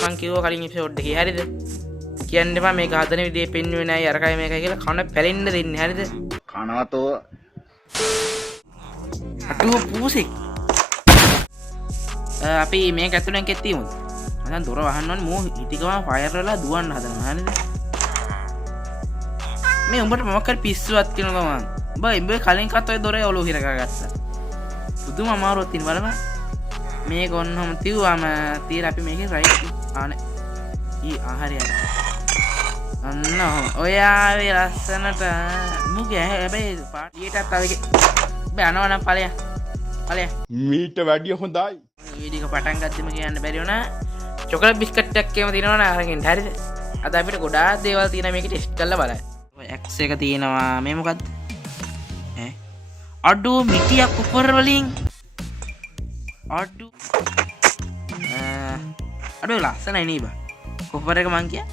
මං කිව්වා කලින් එපිසෝඩ් එකේ හරිද කියන්න එපා මේක හදන විදිය පෙන්වුවේ නෑ අරකයි මේකයි කියලා කන පැලෙන්න දෙන්නේ හරිද කනවතෝ අටුව පූසෙක් අපි මේක ඇතුලෙන් කෙත්තියමු දැන් දොර වහන්න ඕනේ මෝ හිටිකම ෆයර් වෙලා දුවන්න හදනවා හරිද මේ උඹට මොකක් හරි පිස්සුවක් තියෙනවා මම උඹ කලින් කත් ඔය දොරේ ඔලුව හිරකා ගත්තා පුදුම අමාරුවක් තියෙන බලන්න මේක ඔන්නම තියුවාම තියලා අපි මේකේ රයිට් ආනේ හරියට අන්න ඔය ආවේ ලස්සනට මුගේ හැබැයි පාටියටත් තව එක බෑ යනවා ඵලය මීට වැඩිය හොඳයි වීඩියෝ එක පටන් ගත්තම කියන්න බැරි වුණා චොකලට් බිස්කට් එකක් එහෙම තියෙනවනේ අරගෙන හරිද අද අපිට ගොඩාක් දේවල් තියෙනවා මේක ටෙස්ට් කරලා බලන්න ඔය X එක තියෙනවා මේ මොකද්ද ඈ අඩු මිටියක් උඩර වලින් අඩු ලස්සනයි නේ බා කොපර එක මං කිය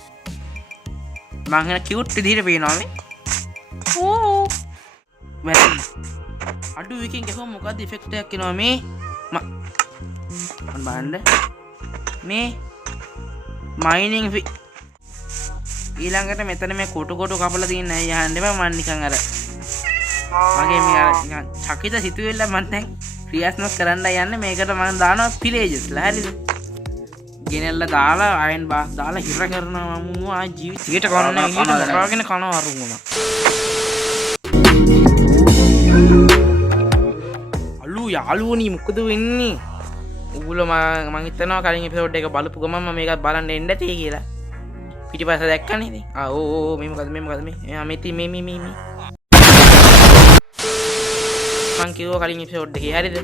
මං හිනා කියුට් විදිහට පේනවා මේ ඕ වැරදි අඩු එකකින් ගහුවම මොකද්ද ඉෆෙක්ට් එකක් එනවා මේ මම බලන්න මේ මයිනින් ඊළඟට මෙතන මේ කොටු කපලා තියෙන අය යහන්න එපා මම නිකන් අර මගේ මේ අර නිකන් චකිත සිතුවිල්ල මම දැන් ක්‍රියාත්මක කරන්න යන්නේ මේකට මම දානවා පිලේජස්ලා හරිද ගෙනල්ලා දාලා අයන් බාස් දාලා හිර කරනවා මම ආ ජීවිතේට කන්නේ ඊට මොකවාගෙන කනවා අරුන් උනා අලු යාළුවනි මොකද වෙන්නේ උගල මම හිතනවා කලින් එපිසෝඩ් එක බලපු ගමන් මම මේක බලන්න එන්න ඇති කියලා පිටිපස්ස දැක්කනේ ඉතින් ඕ මේ මොකද මේ මෙති මේ මං කිව්වා කලින් එපිසෝඩ් එකේ හරිද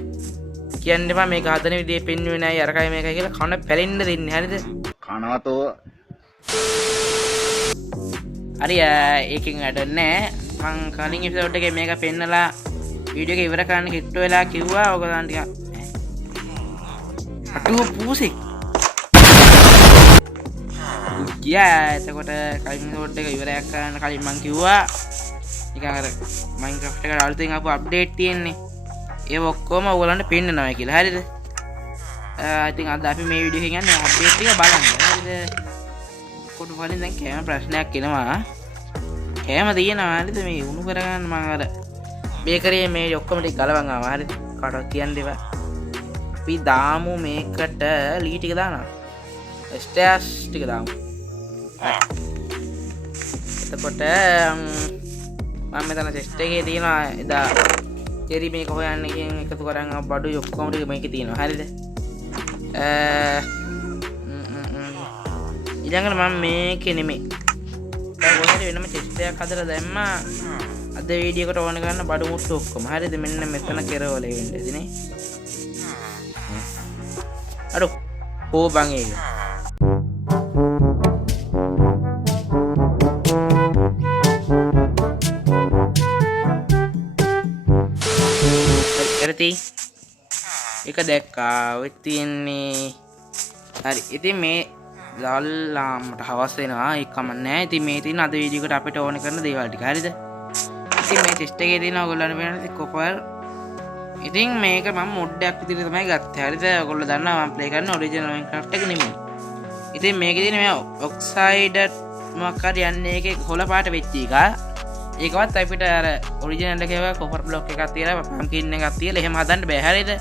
කියන්න එපා මේක හදන විදිය පෙන්වුවේ නෑ අරකයි මේකයි කියලා කන පැලෙන්න දෙන්නේ හරිද කනවතෝ හරි ඒකෙන් වැඩ නෑ මං කලින් එපිසෝඩ් එකේ මේක පෙන්නලා වීඩියෝ එක ඉවර කරන්න කිට්ටු වෙලා කිව්වා ඔක දාන්න ටිකක් අටුව පූසෙක් එතකොට කලින් එපිසෝඩ් එක ඉවරයක් කරන්න කලින් මං කිව්වා නිකන් අර මයින්ක්‍රාෆ්ට් එකට අලුතෙන් ආපු අප්ඩේට් තියෙන්නේ ඒ ඔක්කොම ඔයගලන්ට පෙන්නනවා කියලා හරිද ඉතින් අද අපි මේ වීඩියෝ එකෙන් යන්නේ අප්ඩේට් එක බලන්න හරිද කොටු වලින් දැන් කෑම ප්‍රශ්නයක් එනවා කෑම තියෙනවා හරිද මේ උණු කරගන්න මම අර බේකරියේ මේ ඔක්කොම ටික ගලවන් ආවා හරිද කාටවත් කියන්න දෙපා අපි දාමු මේකට ලී ටික දානවා ස්ටෑෂ් ටික දාමු එතකොට මම මෙතන ටෙස්ට් එකේ තියෙනවා එදා චෙරි මේක හොයන්න කියන එකතු කරන් බඩු ඔක්කොම ටික මේකේ තියෙනවා හරිද ඊළඟට මම මේකේ නෙමෙයි දැන් කොහෙද වෙනම ටෙස්ට් එකක් හදලා දැම්මා අද වීඩියෝ එකට ඕන කරන බඩු මුට්ටු ඔක්කොම හරිද මෙන්න මෙතන කෙරවල වෙන්නේ ඉතිනේ අඩෝ ඕ බං ඒක එක දැක්කා ඔය තියෙන්නේ හරි ඉතින් මේ ලාල්ලාමට හවස් වෙනවා ඒකම නෑ ඉතින් මේ තියෙන අද වීඩියෝ එකට අපිට ඕන කරන දේවල් ටික හරිද ඉතින් මේ ටෙස්ට් එකේ තියෙන ඔයගොල්ලන්ට පේන කොපර් ඉතින් මේක මම මොඩ්ඩයක් විදිහට තමයි ගත්තේ හරිද ඔයගොල්ලෝ දන්නවා මම ප්ලේ කරන ඔරිජිනල් මයින්ක්‍රාෆ්ට් එක නෙමෙයි ඉතින් මේකේ තියෙන මේ ඔක්සයිඩ් මොකක් හරි යන්නේ එකේ හොල පාට වෙච්ච එක ඒකවත් අපිට අර ඔරිජිනල් එකේ කොපර් බ්ලොක් එකක් තියලා පම්කින් එකක් තියලා එහෙම හදන්න බෑ හරිද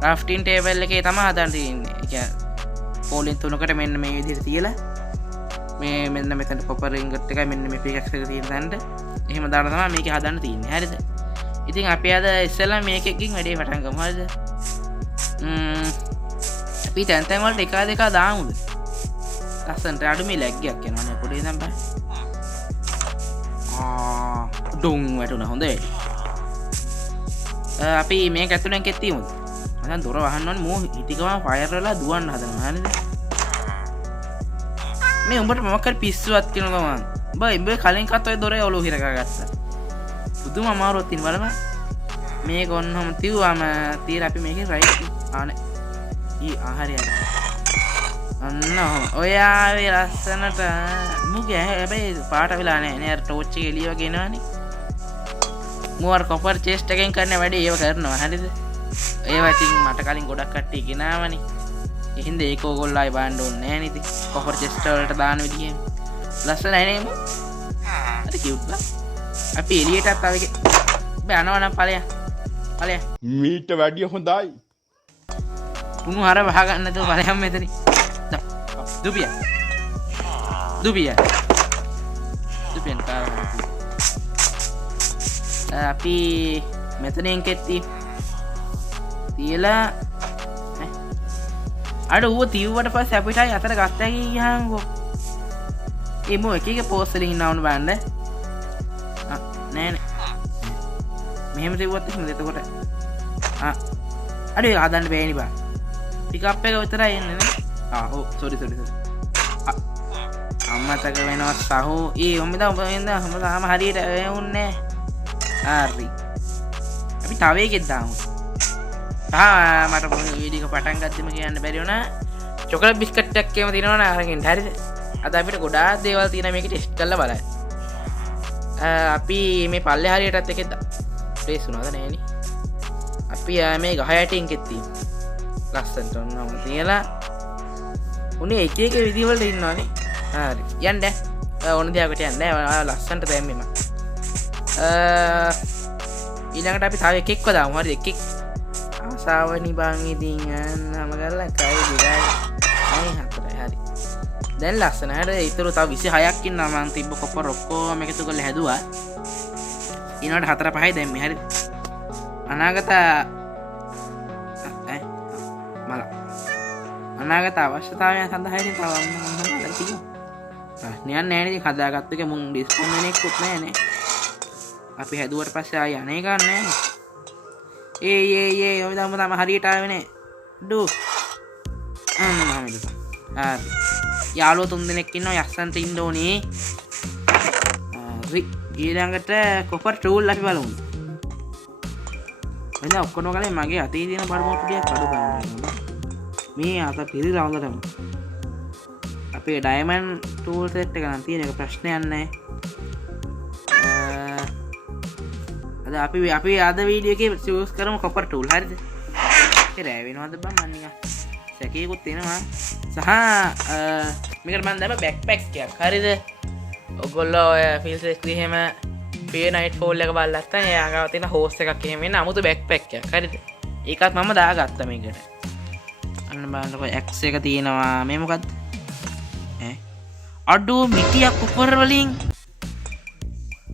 ක්‍රාෆ්ටින් ටේබල් එකේ තමයි හදන්න තියෙන්නේ ඒ කියන්නේ පොලින් තුනකට මෙන්න මේ විදිහට තියලා මේ මෙන්න මෙතන කොපර් ඉන්ගට් එකයි මෙන්න මේ පිකැක්ස් එක තියෙන තැනට එහෙම දාලා තමයි මේක හදන්න තියෙන්නේ හරිද ඉතින් අපි අද ඉස්සෙල්ලා මේකකින් වැඩේ පටන් ගමු හරිද අපි තැන් වලට එක දෙක දාමුද ලස්සනට අඩු මේ ලැග් එකක් යනවා නේ පොඩි ඉඳන් බෑ ඩුන් වැටුණා හොඳ වැඩි අපි මේක ඇතුලෙන් කෙත්තියමු දැන් දොර වහන්න ඕනේ මෝ හිටිකම ෆයර් වෙලා දුවන්න හදනවා හරිද මේ උඹට මොකක් හරි පිස්සුවක් තියෙනවා මම උඹ කලින් කත් ඔය දොරේ ඔලුව හිරකා ගත්තා පුදුම අමාරුවක් තියෙන බලන්න මේක ඔන්නම තියුවාම තියලා අපි මේකේ රයිට් ආනේ හරියට අන්න ඔය ආවේ ලස්සනට මුගේ හැබැයි පාට වෙලා නැහැ නේ අර ටෝච් එක එළිය වගේ එනවනේ මුවර් කොපර් චෙස්ට් එකෙන් කරන වැඩේ ඒව කරනවා හරිද ඒවා ඉතින් මට කලින් ගොඩක් කට්ටිය ගෙනාවනේ එහෙනම් ඒක ඕගොල්ලෝ ආයි බලන්න ඕනේ නෑ නේද? කොපර් චෙස්ට් වලට දාන විදිහෙම. ලස්සනයි නේද? අර කියුත් බා. අපි එළියටත් ආව එක. බෑ යනවා නම් ඵලයන්. ඵලයන්. මීට වැඩිය හොඳයි. පුණු හර වහ ගන්න නැතුව ඵලයන් මෙතනින්. දුපියා. දුපියා. දුපියන් කාරණා. අපි මෙතනින් කෙටි තියලා අර ඌව තියුවට පස්සේ අපිට අතර ගත්තා කියහන්කෝ එමු එක එක පෝස්ට් වලින් ඉන්නවන බලන්න නෑ නෑ මෙහෙම තියුවත් එහෙමද එතකොට අර හදන්න බෑනේ බා පිකප් එක විතරයි එන්නේ නේ ඔව් සෝරි අම්මතක වෙනවා සහෝ ඔබ තාම හරියට වුන්නේ හරි අපි තව එකෙක් දාමු මට වීඩියෝ පටන් ගත්තම කියන්න බැරි වුණා චොකලට් බිස්කට් එකක් එහෙම තියෙනවනේ අරගෙන හරිද අද අපිට ගොඩාක් දේවල් තියෙනවා මේක ටෙස්ට් කරලා බලන්න අපි මේ පල්ලේ හරියටත් එකෙක් ප්ලේස් වුණාද නෑනේ අපි මේ ගහ යටින් එකෙක් තියෙනවා ලස්සනට ඔන්නම තියලා උනේ එක එක විදිහවලට ඉන්නවනේ හරි යන්න ඕන දෙයකට යන්න ලස්සනට දැම්මෙම ඊළඟට අපි තව එකෙක්ව දාමු හරි එකෙක් ආසාවනි බං ඉතින් යන්නම කරලා කයි දිගයි මේ හතරයි හරි දැන් ලස්සන හරි ඊතර තව 26ක් ඉන්නවා මං තිබ්බ කොපර ඔක්කොම එකතු කරලා හැදුවා ඊනොට 4 5යි දැන් මේ හරි අනාගත අනාගත අවශ්‍යතාවයන් සඳහා ඉතින් තව මොනවා තියෙනවා ප්‍රශ්නයක් නෑ නේද හදාගත්ත එක මුන් ඩිස්කවුන්ට් වෙන එකකුත් නෑනේ අපි හැදුවට පස්සේ ආය අනේ ගන්න නෑනේ ඔය තම හරියට ආවේ නේ ඩු හරි යාළුවෝ 3 දෙනෙක් ඉන්නවා යස්සන්ට ඉන්න ඕනේ හරි ඊළඟට කොපර් ටූල් අපි බලමු එන්න ඔක්කොම ගලේ මගේ අතේ තියෙන බඩ ටිකක් අඩු ගන්නවා මේ අත පිළිලා හොඳටම අපේ ඩයමන්ඩ් ටූල් සෙට් එක නම් තියෙන එක ප්‍රශ්නයක් නැහැ අපි අද වීඩියෝ එකේ යූස් කරමු කොපර් ටූල් හරිද ඒ රෑ වෙනවද බං මන් නිකන් සැකේකුත් එනවා සහ මේකට මම දැම්ම බෑක්පැක් එකක් හරිද ඔයගොල්ලෝ ඔය ෆීල්ඩ් එකේ එහෙම පේ නයිට් ෆෝල් එක බලලා නැත්නම් එයාගාව තියෙන හෝස් එකක් එහෙම එන්න 아무තු බෑක්පැක් එකක් හරිද ඒකත් මම දාගත්තා මේකට අන්න බලන්නකො X එක තියෙනවා මේ මොකද්ද අඩෝ මිටියක් කොපර් වලින්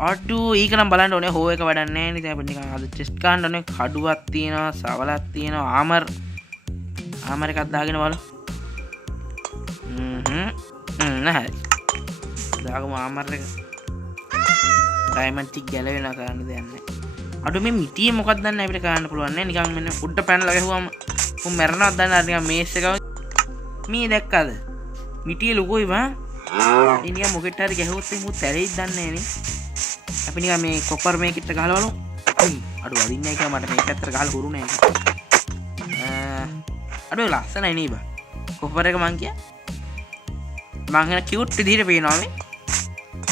අඩෝ ඒක නම් බලන්න ඕනේ හෝ එක වැඩක් නැහැ නේද අපිට නිකන් අද ටෙස්ට් ගන්න ඕනේ කඩුවක් තියෙනවා සවලක් තියෙනවා ආමර් එකක් දාගෙන බලමු නැහැ දාගමු ආමර් එක ඩයමන්ඩ් ටික ගැලවෙලා කරන්න දෙයක් නැහැ අඩෝ මේ මිටියේ මොකක්ද දන්නේ අපිට කරන්න පුළුවන් නේ නිකන් මෙන්න උඩ පැනලා ගහුවම උන් මැරෙනවද දන්නේ නැහැ නිකන් මේස් එක මේ දැක්කද මිටියේ ලොකුයි බං ඉනියා මොකෙට හරි ගැහුවොත් මුත් ඇරෙයිද දන්නේ නැහැ නේ අපි නිකන් මේ කොපර් මේකෙත් ගහලා බලමු අඩෝ වදින්නේ නැහැ කියලා මට මේක ඇත්තට ගහලා හුරු නැහැ අඩෝ ලස්සනයි නේ බං කොපර් එක මං කිය මං හිනා කියුට් විදිහට පේනවා මේ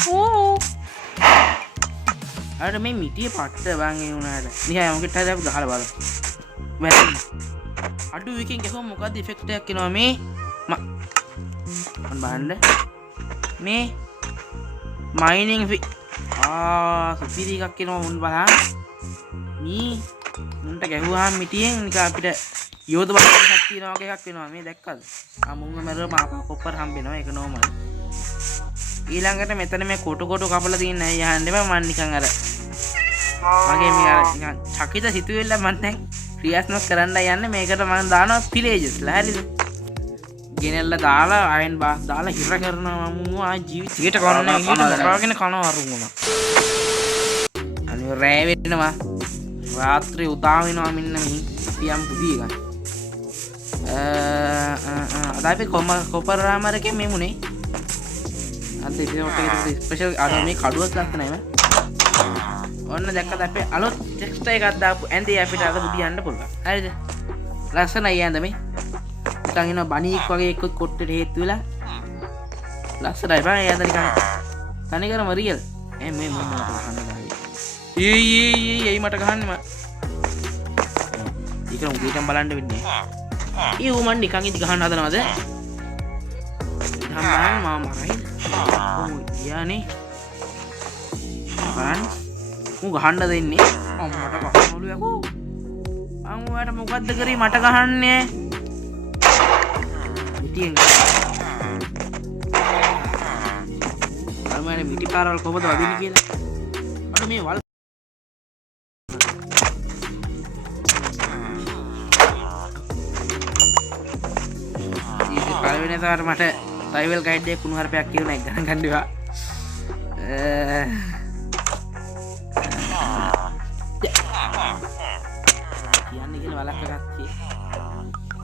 ඕ අර මේ මිටියේ පට්ට බං ඒ උනාට නිකන් මොකෙට හරි අපි ගහලා බලමු වැටෙන්න අඩෝ එකකින් ගහුවම මොකද්ද ඉෆෙක්ට් එකක් එනවා මේ මන් බලන්න මේ මයිනින් සුපිරි එකක් එනවා මුන් බලන්න මේ මුන්ට ගැහුවාම මිටියෙන් නිකන් අපිට යෝධ බලයක් තියෙනවා වගේ එකක් වෙනවා මේ දැක්කද මුංග මැරුවම ආපහු කොපර් හම්බෙනවා ඒක නෝමල් ඊළඟට මෙතන මේ කොටු කපලා තියෙන අය යහන්න එපා මන් නිකන් අර මගේ මේ අර නිකන් චකිත සිතුවිල්ල මන් දැන් ක්‍රියාත්මක කරන්න යන්නේ මේකට මම දානවා පිලේජස්ලා හරිද ගෙනල්ලා දාලා අයන් බාස් දාලා හිර කරනවා මම ආ ජීවිතේට කන්නේ ඊට මොකවාගෙන කනවා අරුංගම අනිව රෑ වෙනවා රාත්‍රී උදා වෙනවා මෙන්න මේ පියම් පුදී එක අද අපි කොපර් රාමරකේ මෙමුනේ අද එපිසෝඩ් එකේ ස්පෙෂල් අර මේ කඩුවක් ලස්සනයි ම ඔන්න දැක්කද අපේ අලුත් ටෙක්ස්ට් එකක් දාපු ඇඳේ අපිට අද බුදියන්න පුළුවන් හරිද ලස්සනයි ඇඳ මේ නිකන් එනවා බණීක් වගේ එක්ක කොට්ටේට හේතු වෙලා ලස්සනයි බං ඇඳ නිකන් තනිකරම රියල් මේ මොනවද ගහන්න ගහන්නේ ඊ මට ගහන්නේ මම ඒක උගේටම බලන්න වෙන්නේ ඌ මන් නිකන් ඉදි ගහන්න හදනවද? ගහන්න මම මරයි. යානේ. බලන්න. ඌ ගහන්න දෙන්නේ. අම්මට ගහනවලු යකෝ. මම ඔයාලට මොකද්ද කරේ මට ගහන්නේ? මිටියෙන්. අරමනේ මිටි පාරවල් කොහොමද වදින්නේ කියලා. අර මේ වල් පළවෙනි සාර මට ට්‍රයිවල් ගයිඩ් එකක් කුණු හරපයක් කියනවා එක ගණන් ගන්නවා. කියන්නේ කියලා වලක් එකක් කිය.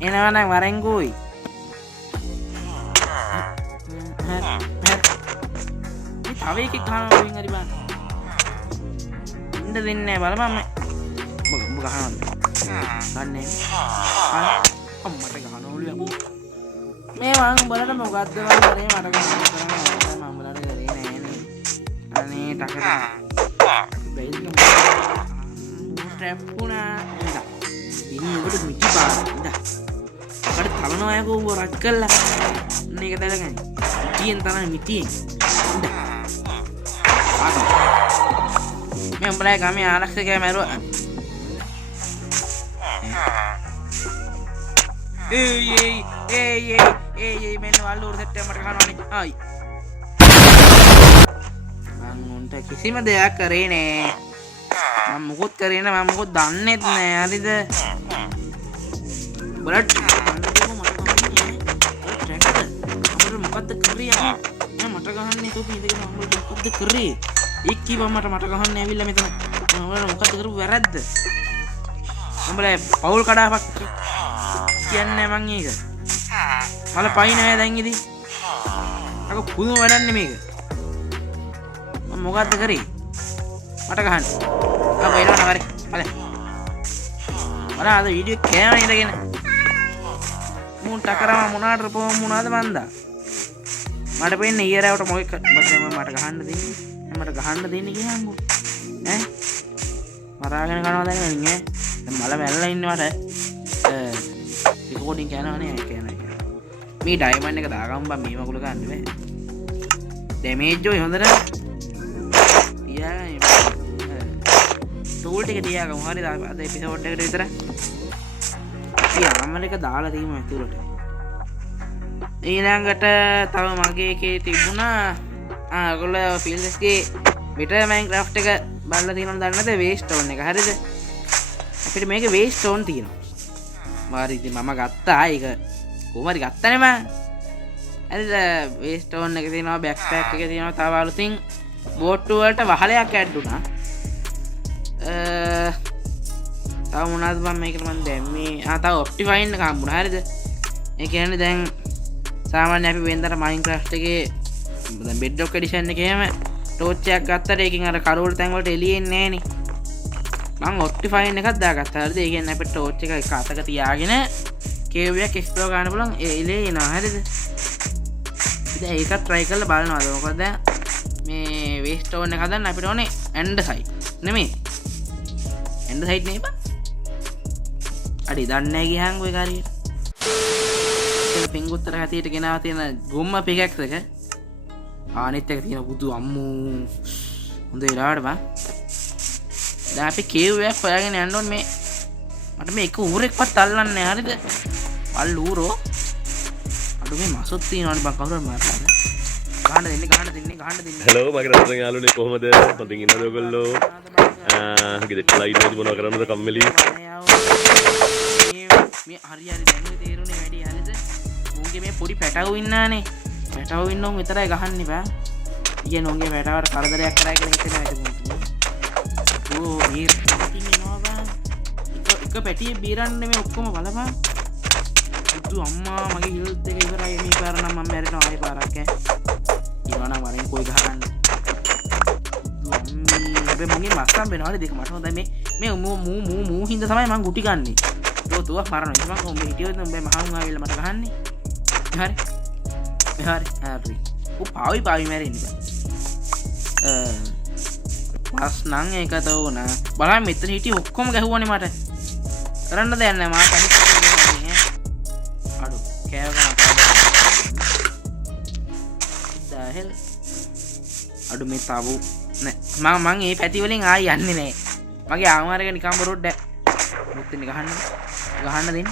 එනවා නම් වරෙන් ගෝයි. මේ තව එකක් ගහනවා වලින් හරි බලන්න. ඉන්න දෙන්නේ නැහැ බලපන් මේ. උඹ ගහනවද? ගන්නෑ. අම්මට ගහනවලු යමු. මේ මං උඹලට මොකද්ද මං කරේ මට ගහන්න කරන්නේ මම උඹලට කරේ නෑනේ. අනේ ටකට. බෙයිල් ට්‍රැප් වුණා. ඉතින් ඔබට මිටි පාර ඉඳ. අකට තලනවා යකෝ උඹ රච් කළා. මේක දැලගන්නේ. මිටියෙන් තමයි මිටියෙන්. ඉඳ. මේ උඹලා ගමේ ආරක්ෂකයා මැරුවා. ඒ මෙන්න වල්ලූර සෙට් එක මට ගහනවනේ. ආයි. මං උන්ට කිසිම දෙයක් කරේ නෑ. මම මොකොත් කරේ නෑ. මම මොකොත් දන්නෙත් නෑ. හරිද? බලන්න මොකද්ද කරේ යන්නේ? මම මට ගහන්නේ තෝ ඉඳගෙන මම මොකද්ද කරේ? එක් කිව්වම මට ගහන්න ඇවිල්ලා මෙතන. මම මොකද්ද කරපු වැරද්ද? උඹලා පවුල් කඩාවක් කියන්නේ මං ඒක. මල පයින් නෑ දැන් ඉතින්. අක පුදුම වැඩන්නේ මේක. මම මොකද්ද කරේ? මට ගහන්න. ආ වෙනවා නවරේ. බලන්න. බලන්න අද වීඩියෝ එක කෑම ඉඳගෙන. මුන් ටකරම මොනාට රපෝ මොනවාද මන්දා. මට පෙන්නේ ඊයරවට මොකෙක් මට ගහන්න දෙන්නේ. මට ගහන්න දෙන්නේ කියහන්කෝ. ඈ මරාගෙන කනවා දැන් නේ. දැන් මල වැල්ලා ඉන්නේ මට. රිකෝඩින් කරනවනේ ඒක යනවා. මේ ඩයමන්ඩ් එක දාගමු බං මේ මගුල ගන්න බෑ. ඩැමේජ් ඔය හොඳට තියාගන්න. ටූල් ටික තියාගමු. හරිද? අද එපිසෝඩ් එකට විතර. යාමල එක දාලා තියෙමු ඇතුළට. ඊළඟට තව මගේ එකේ තිබුණා ඔයගොල්ලෝ ෆීල්ඩ්ස්ගේ බෙටර් මයින්ක්‍රාෆ්ට් එක බලලා තියෙනවද දන්නේ නැද? වේස්ටෝන් එක. හරිද? අපිට මේකේ වේස්ටෝන් තියෙනවා. මාරි ඉතින් මම ගත්තා ඒක කොහොමද ගත්තනේ මම. හරිද? වේස්ටෝන් එක තියෙනවා, බෑක්පැක් එක තියෙනවා, තව අලුතින් බෝට් වලට වහලයක් ඇඩ් වුණා. තව මොනවද මම මේකට මම දැම්මේ? තව ඔප්ටිෆයින් එක හම්බුණා. හරිද? ඒ කියන්නේ දැන් සාමාන්‍ය අපි වෙනදට මයින්ක්‍රාෆ්ට් එකේ දැන් බෙඩ්රොක් එඩිෂන් එකේ එහෙම ටෝච් එකක් ගත්තට ඒකෙන් අර කරවල තැන් වලට එළිය එන්නේ නැහනේ. මම ඔප්ටිෆයින් එකක් දාගත්තා. හරිද? ඒ කියන්නේ අපිට ටෝච් එක එක අතක තියාගෙන කේව් එකක් එක්ස්ප්ලෝර් කරන්න පුළුවන්. එළිය එනවා. හරිද? ඉතින් ඒකත් try කරලා බලනවාද? මොකද මේ වේස්ටෝන් එක හදන්න අපිට ඕනේ ඇන්ඩසයිට් නෙමෙයි. ඇන්ඩසයිට් නේ බං. අඩි දන්නේ නැහැ ගියන් ඔය කාරියට. ඒක පින්ගුත්තර හැටියට ගෙනාව තියෙන ගොම්ම පිකැක්ස් එක. අනිත් එක තියෙන බුදු අම්මෝ. හොඳ වෙලාවට බං. දැන් අපි කේව් එකක් හොයාගෙන යන්න ඕනේ මේ. මට මේ එක ඌරෙක්වත් අල්ලන්නේ නැහැ. හරිද? වල් ඌරෝ. අඩු මේ මසොත් තියෙනවනේ බං කවුරුහරි මාරලා. ගහන්න දෙන්නේ. හලෝ මගේ රටේ යාළුවනේ කොහමද? පොතින් ඉන්නද ඔයගොල්ලෝ? ගෙදරලා ඉන්නද මොනව කරන්නද කම්මැලි? මේ හරි දැන් තේරුනේ වැඩි. හරිද? මුන්ගේ මේ පොඩි පැටවු ඉන්නානේ. පැටවු ඉන්නෝන් විතරයි ගහන්නේ බෑ. ඊයේ නෝන්ගේ පැටවට කරදරයක් කරා කියලා හිතෙනවා ඒක. ඕ මේ පිටින් එනවා බං. එක පැටියේ බීරන්නේ මේ ඔක්කොම බලපන්. බුදු අම්මා මගේ හිල්ත් එක ඉවරයි. මේ පාර නම් මම මැරෙනවා ආයෙ පාරක් ඈ. ඊවනම් වරෙන් කොයි ගහගන්න. හැබැයි මගේ මස්සම් වෙනවා හරි දෙක මට හොඳයි මේ මූ හින්දා තමයි මම ගුටි ගන්නෙ. දුවක් මරනවා. මම කොහොම හිටියොත් උඹේ මහවුන් ආවිල්ලා මට ගහන්නේ. හරි. හරි. පාවි මැරෙන්නේ. මස් නම් ඒකත වුණා. බලන්න මෙතන හිටිය ඔක්කොම ගැහුවානේ මට. කරන්න දෙයක් නැහැ. මාත් අනිත් කෑවකම දාහෙල් අඩු මේ තාවු නෑ මං ඒ පැති වලින් ආයි යන්නේ නෑ මගේ ආමාරක නිකම් බොරොඩ්ඩ මුත්තෙන් ගහන්න දෙන්න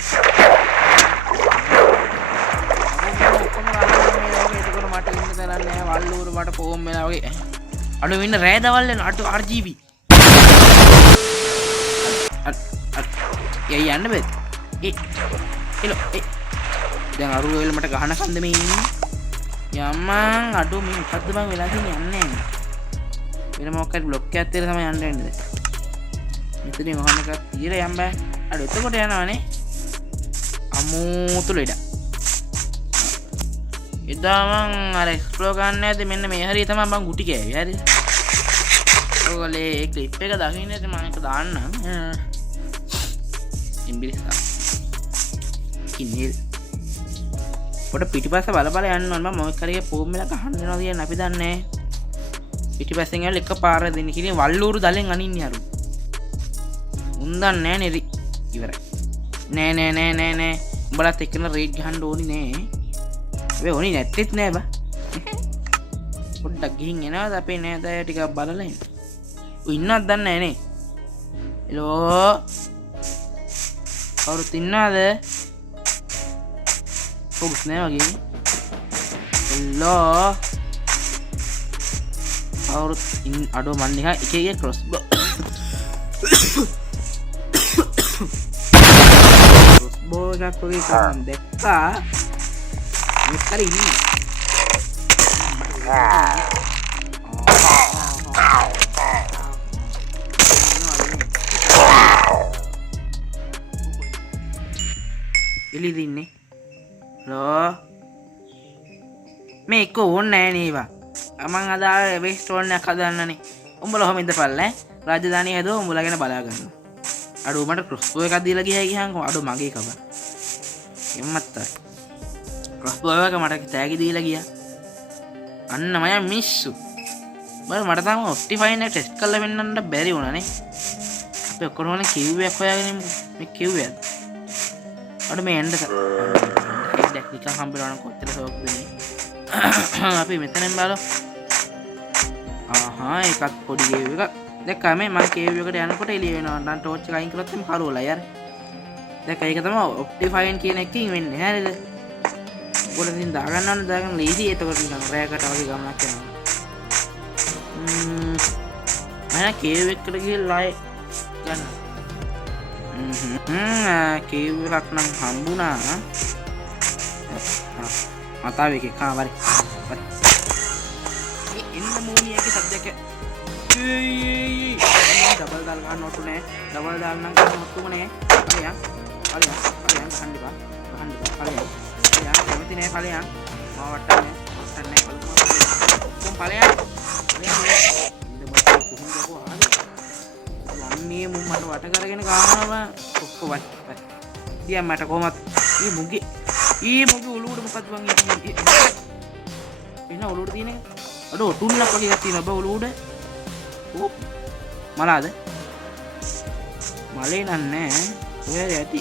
එතකොට මට ඉන්න තරම් නෑ වල්ලූරු මට පොම් වෙලා වගේ අඩු වෙන්න රෑ දවල් වෙන අඩු RGB යයි යන්න බෑ එලෝ දැන් අරු වෙල මට ගහන කන්ද මේ ඉන්නේ යම්මන් අඩු මේ මොකද්ද බං වෙලා තියෙන්නේ යන්නේ වෙන මොකක් හරි බ්ලොක් එකක් තියලා තමයි යන්න වෙන්නේ මෙතනින් වහන එකක් තියලා යම් බෑ අඩු එතකොට යනවනේ අමෝතු ලෙඩ එදා මං අර එක්ස්ප්ලෝර් ගන්න ඇද්ද මෙන්න මේ හරිය තමයි මං ගුටි කෑවේ හරිද ඔයගොල්ලේ ඒ ක්ලිප් එක දකින්න ඇද්ද මම ඒක දාන්නම් ඉම්බිරිසා කිනේ පොඩ පිටිපස්ස බල බල යන්න ඕන මම මොකක් හරි පොම් වෙලා ගහන්න වෙනවා කියන අපි දන්නේ පිටිපස්සෙන් ඇවිල්ලා එක පාර දෙන්න කිනේ වල්ලූරු දලෙන් අනින්නේ අරු උන් දන්නේ නෑ නෙරි ඉවරයි නෑ උඹලත් එක්කන රේඩ් ගහන්න ඕනි නෑ ඔය ඕනි නැත්තේත් නෑ බා පොඩ්ඩක් ගිහින් එනවාද අපේ නෑද අය ටිකක් බලලා ඉන්න ඔය ඉන්නවත් දන්නේ නෑ නේ හෙලෝ කවුරුත් ඉන්නවද Focus nè lagi. Hello. और इन आडो मारने का एक एक क्रॉसबो. क्रॉसबो का कोई काम देखा. ये करी नहीं. Ini ini. ලෝ මේ එක්ක ඕන්න නෑ නේවා මං අදාළ වෙබ් ස්ටෝර් එකක් හදන්නනේ උඹලා ඔහම ඉඳපල්ලා රාජධානිය හදෝ උඹලා ගැන බලා ගන්න අඩෝ මට ක්‍රොස්බෝ එකක් දීලා ගියන් අඩෝ මගේ කබ එම්මත්තයි ක්‍රොස්බෝ එක මට තෑගි දීලා ගියා අන්න මම මිස්සු මට තාම ඔප්ටිෆයින් එක ටෙස්ට් කරලා වෙන්නන්න බැරි වුණානේ අපි ඔක්කොම කිව් එකක් හොයාගෙන ඉමු මේ කිව් එක අඩෝ මේ එන්න නිකන් හම්බෙනවා කොච්චර ෂෝක් වෙන්නේ අපි මෙතනින් බලමු ඒකත් පොඩි ගේව් එකක් දැක්කා මේ මම කේව් එකට යනකොට එළිය වෙනවා නම් ටෝච් එක අයින් කරොත් එimhe කරවලා යාර දැක්කා ඒක තමයි ඔප්ටිෆයින් කියන එකකින් වෙන්නේ හරිද ඔයගොල්ලෝ ඉතින් දාගන්න ලීසි එතකොට නිකන් රෑකට වගේ ගමනක් යනවා මම කේව් එකට ගිහලා ආයේ ගන්න කේව් එකක් නම් හම්බුණා මතාවේ එක කාවරි එන්න මූනියගේ සද්දයක ඩබල් දාල් ගන්න ඔට්ටු නෑ ඩබල් දාල් නම් ගන්න ඔට්ටුම නෑ පලයන් ගහන්න එපා කැමති නෑ පලයන් මම වට්ටන්නේ කොම් පලයන් මේ මුම් මට වට කරගෙන ගානවා ඔක්කොම වත් දියම් මට කොහමත් මේ මුගේ උළුවට මොකක්ද බං එන්න උළුවට තියෙන එක අඩෝ තුන්නක් වගේ එකක් තියෙනවා බං උළුවට ඕ මලාද මලේ නන්නේ ඔය ඇති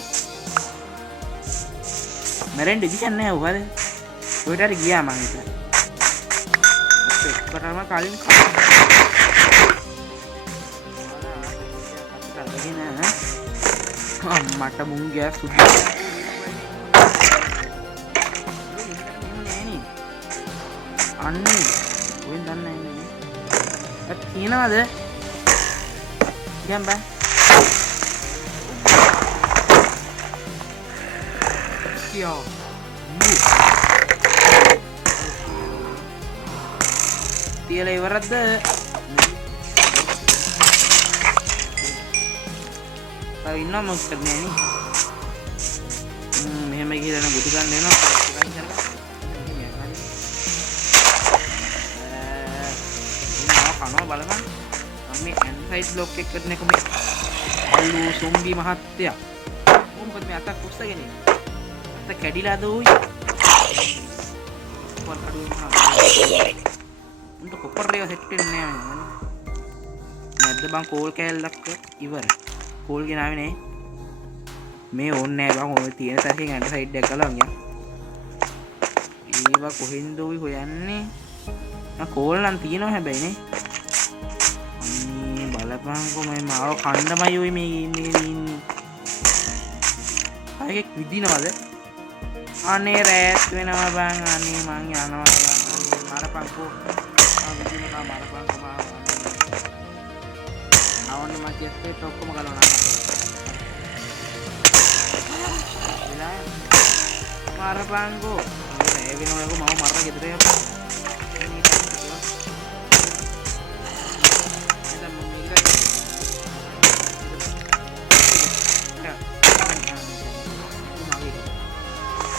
මරෙන් දෙවියන් නෑ ඔයාල ඔයට හරි ගියා මං හිතා ඒකටම කලින් මට මුං ගෑ සුදු අන්නේ ඔය දන්නේ නැහැ නේ තියනවද ගම් බෑ කියෝ තියලා ඉවරද තව ඉන්නවා මොකද කරන්නේ නේ මෙහෙම ගිහලා ගුටි ගන්න එනවා කනවා බලන්න මම මේ ඇන්සයිඩ් බ්ලොක් එක කරන එක මේ අල්ලු සොම්බි මහත්තයා මොකද මේ අතක් කුස්සගෙන ඉන්නේ අත කැඩිලාද උයි කොල් කඩුව උන්ට කොපරේ සෙට් වෙන්නේ නෑ නැද්ද බං කෝල් කෑල්ලක් ඉවර කෝල් ගෙනාවේ නේ මේ ඕන්නේ නෑ බං ඔය තියෙන තැනකින් ඇන්සයිඩ් එක ගලවන් යා ඒවා කොහෙන්ද ඔයි හොයන්නේ? කෝල් නම් තියෙනවා හැබැයිනේ. අනේ බලපංකෝ මම මාව කණ්ඩමයි ඔයි මේ ඉන්නේ. අයක විදිනවද? අනේ රෑත් වෙනවා බං. අනේ මං යනවා බං. මරපංකෝ. විදිනවා මරපංකෝ මාව. අවන්නේ මං කෙස්සේ ඔක්කොම ගලවනවා. මරපංකෝ. ඒ වෙනවලු මම මරලා ගෙදර යපා.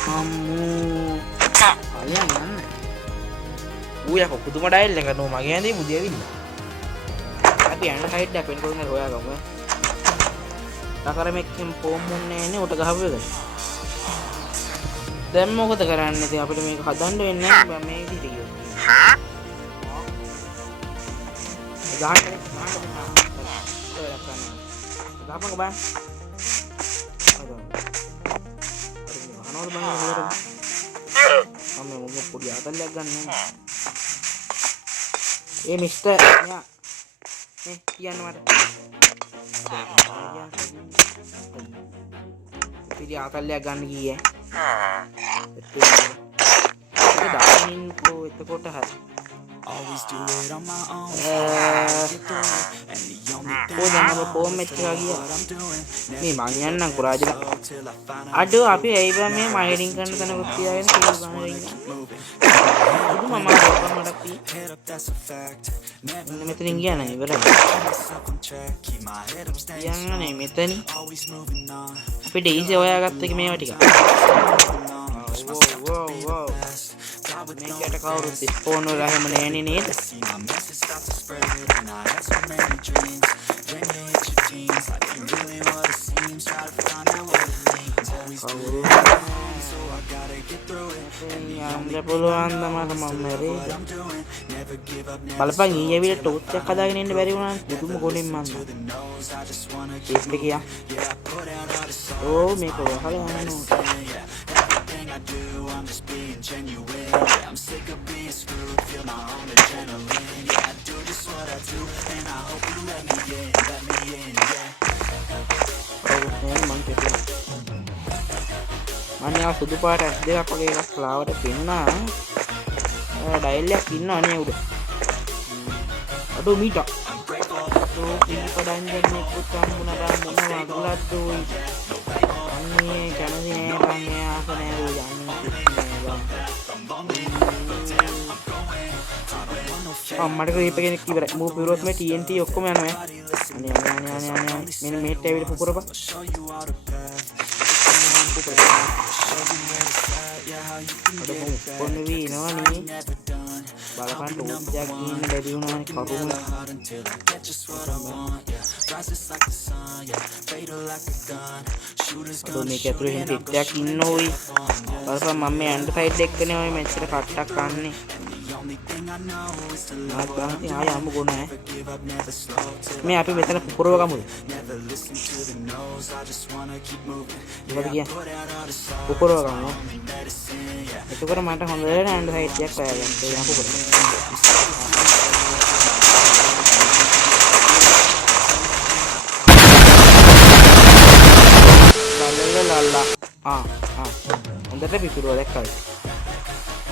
අම්මෝ කලියන් යන්න ඌ යකෝ පුදුම ඩයල් එක නෝ මගේ ඇඳේ මුදිය ඇවිල්ලා අපි යන්න සයිඩ් එක පෙන් කරගෙන හොයාගමු තාකර මේකෙන් පොම්මුන්නේ නේ උට ගහපු එක දැන් මොකද කරන්නේ ඉතින් අපිට මේක හදන්න වෙන්නේ නැහැ මේ විදිහට කියෝ ගහපන් බං මම මොකද පොඩි ආතල්ලයක් ගන්න ඒ මිස්ටර් යා මේ කියන්න මට පොඩි ආතල්ලයක් ගන්න කීයේ ඒක දාමින් කෝ එතකොට හරි always do it on my own and the only thing මේ මං යන්නම් කුරාජලා අඩෝ අපි ඇයි බං මේ මයිරින් කරන තැන කුත් තියාගෙන කියලා බං අද මම මට මෙතනින් ගියා නෑ ඉවරයි යන්නේ මෙතන අපිට ඊසි හොයාගත්ත එක මේවා ටික මේකට කවුරුත් ස්පෝන් වල හැම නෑනේ නේද යන්න පුළුවන් මට මම මැරේ බලපන් ඊයේ විතර ටෝච් එකක් හදාගෙන ඉන්න බැරි වුණා පුදුම ගොනින් මන්ද ඒත් කියා ඕ මේක වහලා යනවා I'm just being genuine. Yeah, I'm sick of being screwed. Feel my own adrenaline. Yeah, I do just what I do, and I hope you let me in. Let me in, yeah. මම යා සුදු පාට ඇස් දෙකක් වගේ එකක් ලාවට පෙන්නා. Dial එකක් ඉන්නවා නේ උඩ. අඩෝ මීට. අඩෝ පිළිපදන් ගන්නේ පුතන් මොනවා මොනවද ගලද්දෝයි. අනේ කැමති නෑ බං ආස නෑ යන්නේ අම්මට ක්‍රීප් කෙනෙක් ඉවරයි මූ පිරුවොත් මේ TNT ඔක්කොම යනවා අනේ මෙන්න මේට ඇවිල්ලා පුපුරපන් කොන්න වී නවනේ බලපන් ටෝච්චක් ගින්න බැරි වුණානේ කරුම අද මේක ඇතුලේ හින් පිටයක් ඉන්නෝයි බලපන් මම මේ ඇන්ඩ් සයිඩ් එක්කනේ ඔය මෙච්චර කට්ටක් කන්නේ මාත් ආයෙ අම්මු ගොනේ මේ අපි මෙතන පුපුරව ගමුද මොකද කිය පුපුරව ගමු එතකොට මට හොඳට ඇන්ඩ් සයිඩ් එකක් පායගන්න ඒ යම් පුපුරව හොඳට පිපිරුව දැක්කද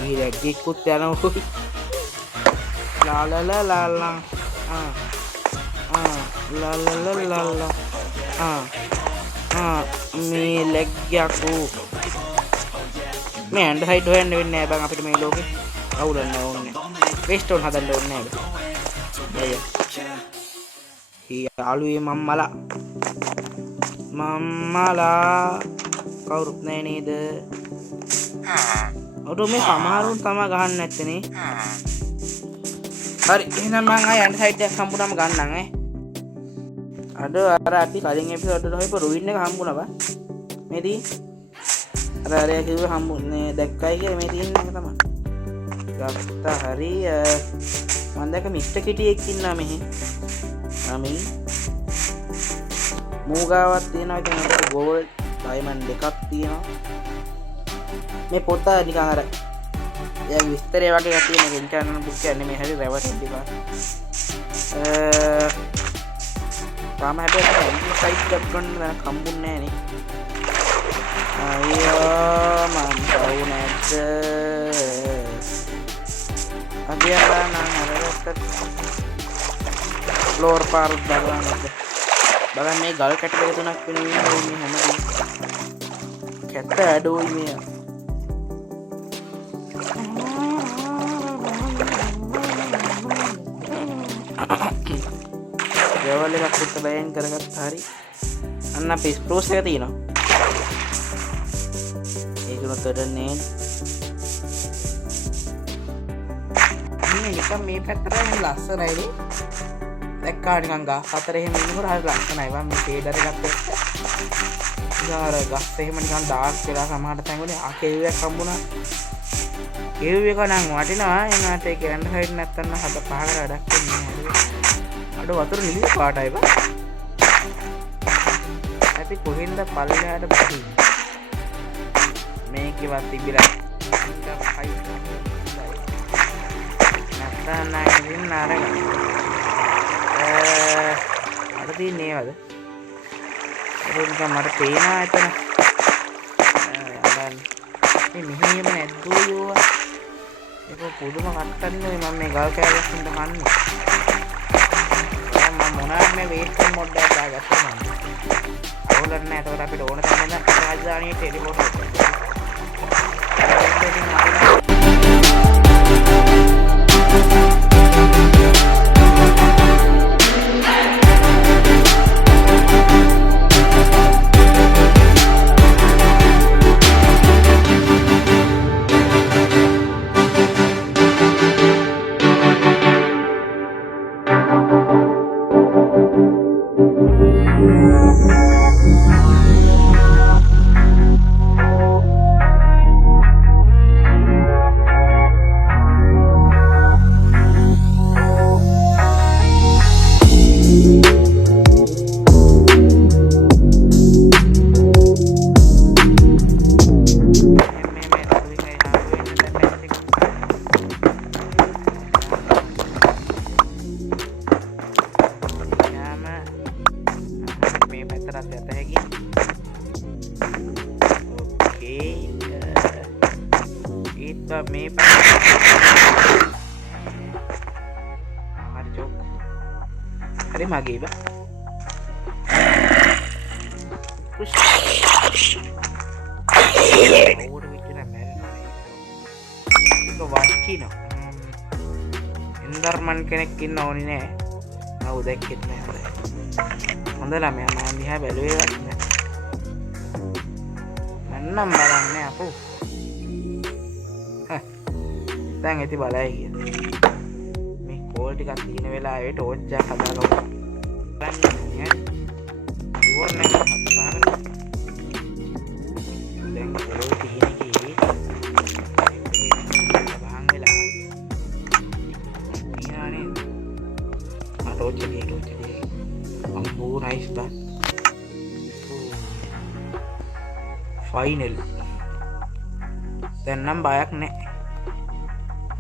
ඊ රැග්ගිකුත් යනවොයි ලාලලාලා ලාලලාලා මේ ලෙග් යකෝ මේ ඇන්ඩ් සයිඩ් හොයන්න වෙන්නේ නැහැ බං අපිට මේ ලෝකේ අවුලන්න ඕනේ වෙස්ටෝන් හදන්න ඕනේ නැහැ බං යාළුවේ මම්මලා කවුරුත් නෑ නේද ඔතෝ මේ සමහරුන් තමයි ගහන්න නැත්තේ හරි එහෙනම් මං ආයෙ අන්ඩ් සයිඩ් එකක් හම්බුනම ගන්නම් අද අර අපි කලින් එපිසෝඩ් වල හොයපු රුයින් එක හම්බුණා බා මේ දී අර අර කිව්ව හම්බුනේ දැක්කයි කියලා මේ තියෙන එක තමයි ගත්තා හරි මම දැක්ක මිස්ටර් කිටියෙක් ඉන්නවා මෙහි අමි මූගාවක් තියෙනවා ඉතින් අපිට ගෝල්ඩ් ඩයමන්ඩ් දෙකක් තියෙනවා මේ පොත නිකන් අර දැන් විස්තරය වගේ තියෙන එක ඉන්ටර්නල් බුක් කියන්නේ මේ හැටි රැවටෙන්න එපා. තාම හැබැයි මම සයිට් එකක් ගන්න දැන් හම්බුන්නේ නැහැ නේ. අයියෝ මම කවු නැද්ද? අදියලා නම් අරකට ෆ්ලෝර් පාරුත් දාලා නැද්ද? බලන්න මේ ගල් කැට දෙක තුනක් වෙනවා මේ හැමදේම. කැට ඇඩෝයි මේ. ලෙවල් එකක් විතර බෑන් කරගත්ත හරි. අන්න අපේ ස්ප්‍රෝස් එක තියෙනවා. ඒකනොත් වැඩන්නේ. මේ නිකන් මේ පැත්තට ලස්සනයිනේ. දැක්කා නිකන් ගස් අතර එහෙම ඉන්නකොට හරි ලස්සනයි. මම මේ ෂේඩර් එකක් දැක්කා. ඊගාර ගස් එහෙම නිකන් ඩාර්ක් වෙලා සමහරට තැඟුනේ ආකේවියක් හම්බුණා. ඒව එක නම් වටිනවා. එනකට ඒක යන්න හරියට නැත්තම් හද පහකට වැඩක් වෙන්නේ නැහැ. අඩ වතුර නිලි පාටයි බා. අපි කොහෙන්ද පල්ලෙහාට බහි. මේකවත් තිබිලා. නැත්තම් නැගින්න අරගෙන. අර තියන්නේ නේද? ඒක මට පේනවා එතන. මේ මෙහෙම නැද්දෝ යෝ. ඒක පුදුම කට්ටන්නේ මම මේ ගල් කෑල්ලක් ඉඳ කන්නේ. මම මොනාක් මේ වේස්ට් මොඩ් එකක් දාගත්තා මම. ඕලර් නෑ ඒකට අපිට ඕන තැන ඉඳන් රාජධානියේ ටෙලිපෝට් එකක්. මේ හරි මගේ බා ඕඩ විතර මැරෙනවා ඒක වස්කිනවා එන්දර්මන් කෙනෙක් ඉන්න ඕනේ නෑ ආව දැක්කෙත් නෑ හොඳ ළමයා මම දිහා බැලුවේවත් නෑ මන්නම් බලන්නේ අපෝ දැන් ඇති බලයි කියන්නේ මේ කෝල් ටිකක් තියෙන වෙලාවේ ටෝච් එකක් හදාගමු ගන්න ඉවර නැහැ හත්පාරක් දැන් කෝල් තියෙන එකේ බහන් වෙලා ඉයානේ ටෝච් එකේ අම්බෝ නයිස් බා ෆයිනල් දැන් නම් බයක් නැහැ